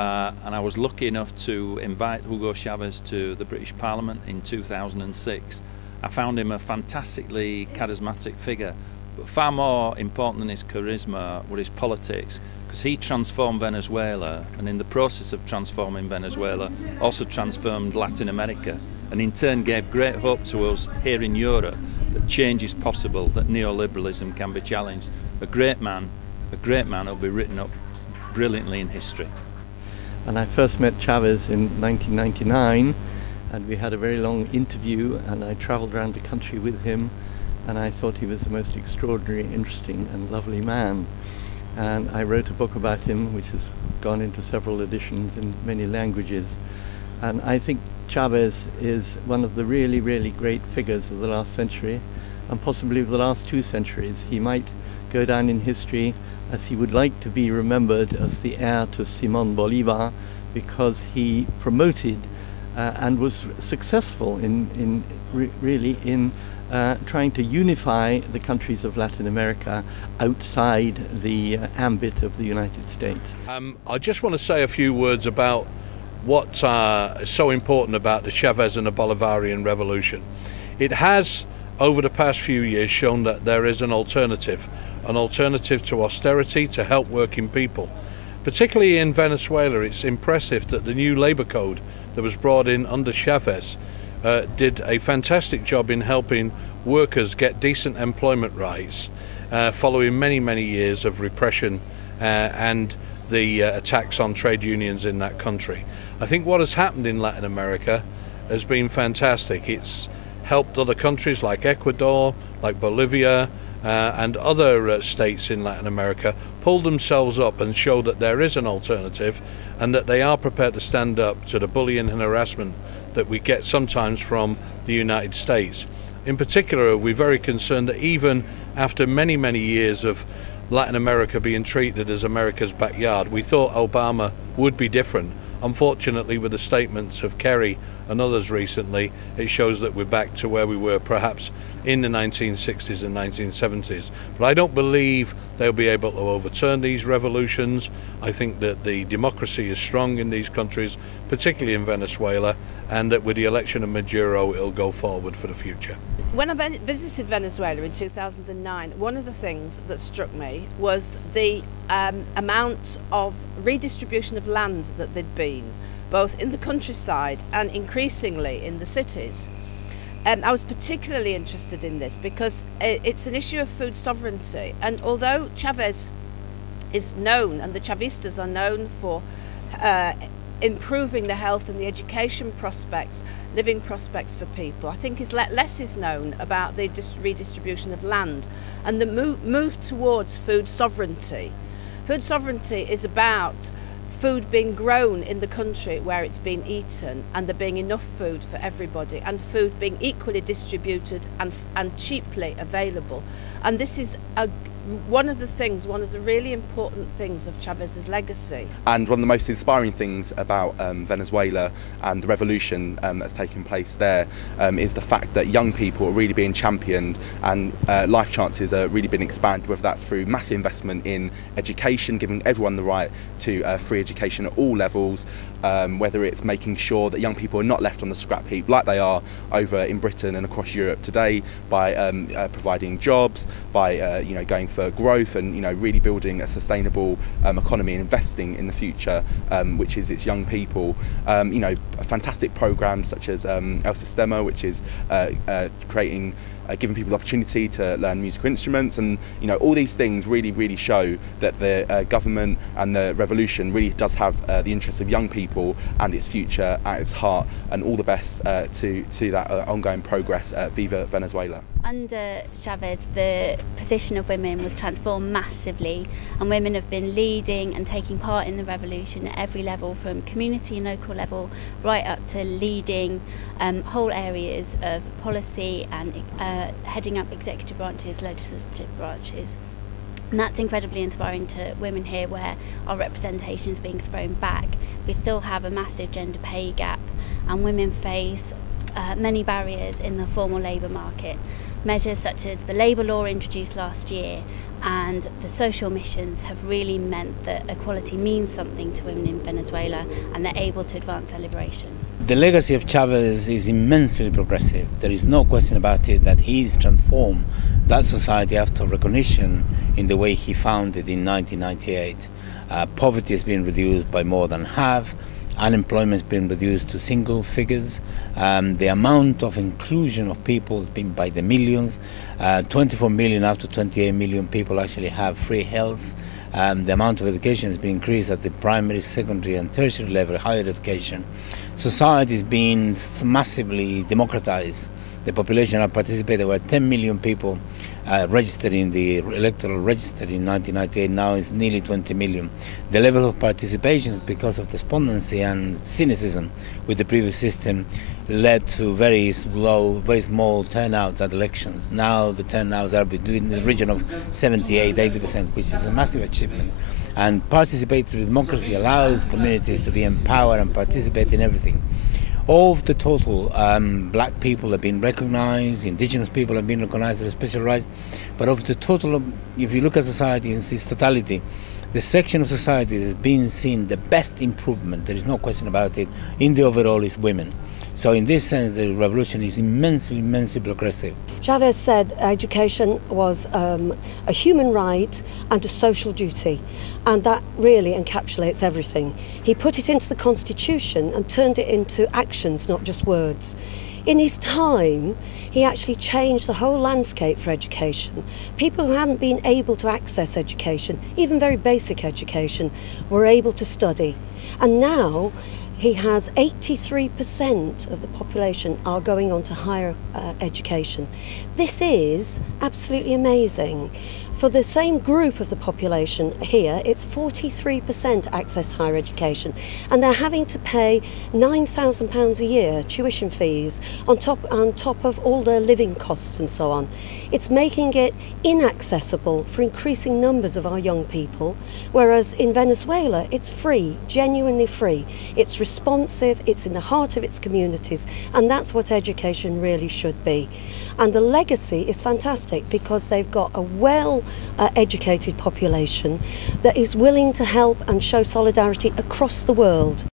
and I was lucky enough to invite Hugo Chavez to the British Parliament in 2006. I found him a fantastically charismatic figure, but far more important than his charisma were his politics, because he transformed Venezuela, and in the process of transforming Venezuela also transformed Latin America, and in turn gave great hope to us here in Europe that change is possible, that neoliberalism can be challenged. A great man who'll be written up brilliantly in history. And I first met Chavez in 1999, and we had a very long interview, and I travelled around the country with him, and I thought he was the most extraordinary, interesting and lovely man. And I wrote a book about him which has gone into several editions in many languages. And I think Chavez is one of the really, really great figures of the last century, and possibly of the last 2 centuries. He might go down in history as he would like to be remembered as the heir to Simón Bolívar, because he promoted and was successful in trying to unify the countries of Latin America outside the ambit of the United States. I just want to say a few words about what is so important about the Chavez and the Bolivarian Revolution. It has, over the past few years, shown that there is an alternative to austerity, to help working people. Particularly in Venezuela, it's impressive that the new labor code that was brought in under Chavez did a fantastic job in helping workers get decent employment rights following many years of repression and the attacks on trade unions in that country. I think what has happened in Latin America has been fantastic. It's helped other countries like Ecuador, like Bolivia, and other states in Latin America pull themselves up and show that there is an alternative, and that they are prepared to stand up to the bullying and harassment that we get sometimes from the United States. In particular, we're very concerned that even after many years of Latin America being treated as America's backyard, we thought Obama would be different. Unfortunately, with the statements of Kerry and others recently, it shows that we're back to where we were perhaps in the 1960s and 1970s. But I don't believe they'll be able to overturn these revolutions. I think that the democracy is strong in these countries, particularly in Venezuela, and that with the election of Maduro, it'll go forward for the future. When I visited Venezuela in 2009, one of the things that struck me was the amount of redistribution of land that there'd been, both in the countryside and increasingly in the cities. I was particularly interested in this because it's an issue of food sovereignty, and although Chavez is known, and the Chavistas are known for improving the health and the education prospects, living prospects for people, I think less is known about the redistribution of land and the move towards food sovereignty. Food sovereignty is about food being grown in the country where it's being eaten, and there being enough food for everybody, and food being equally distributed and cheaply available. And this is one of the really important things of Chavez's legacy. And one of the most inspiring things about Venezuela and the revolution that's taken place there is the fact that young people are really being championed, and life chances are really being expanded, whether that's through massive investment in education, giving everyone the right to free education at all levels, whether it's making sure that young people are not left on the scrap heap like they are over in Britain and across Europe today, by providing jobs, by going for growth, and really building a sustainable economy and investing in the future, which is its young people. Fantastic programs such as El Sistema, which is giving people the opportunity to learn musical instruments, and all these things really show that the government and the revolution really does have the interests of young people and its future at its heart. And all the best to that ongoing progress. Viva Venezuela. Under Chavez, the position of women was transformed massively, and women have been leading and taking part in the revolution at every level, from community and local level right up to leading whole areas of policy and heading up executive branches, legislative branches. And that's incredibly inspiring to women here, where our representation is being thrown back. We still have a massive gender pay gap, and women face many barriers in the formal labour market. Measures such as the labour law introduced last year and the social missions have really meant that equality means something to women in Venezuela, and they're able to advance their liberation. The legacy of Chavez is immensely progressive. There is no question about it that he's transformed that society after recognition in the way he found it in 1998. Poverty has been reduced by more than half. Unemployment has been reduced to single figures. The amount of inclusion of people has been by the millions. 24 million out of 28 million people actually have free health. The amount of education has been increased at the primary, secondary and tertiary level, higher education. Society is being massively democratized. The population have participated. There were 10 million people registered in the electoral register in 1998. Now it's nearly 20 million. The level of participation, because of despondency and cynicism with the previous system, led to very small turnouts at elections. Now the turnouts are between the region of 78–80%, which is a massive achievement. And participatory democracy allows communities to be empowered and participate in everything. Of the total, black people have been recognized, indigenous people have been recognized as special rights, but of the total, if you look at society in its totality, the section of society that has been seen the best improvement, there is no question about it, in the overall is women. So in this sense, the revolution is immensely progressive. Chavez said education was a human right and a social duty, and that really encapsulates everything. He put it into the Constitution and turned it into actions, not just words. In his time, he actually changed the whole landscape for education. People who hadn't been able to access education, even very basic education, were able to study. And now he has 83% of the population are going on to higher education. This is absolutely amazing. For the same group of the population here, it's 43% access higher education, and they're having to pay £9,000 a year tuition fees on top of all their living costs and so on. It's making it inaccessible for increasing numbers of our young people, whereas in Venezuela it's free, genuinely free. It's responsive, it's in the heart of its communities, and that's what education really should be. And the legacy is fantastic because they've got a well-educated population that is willing to help and show solidarity across the world.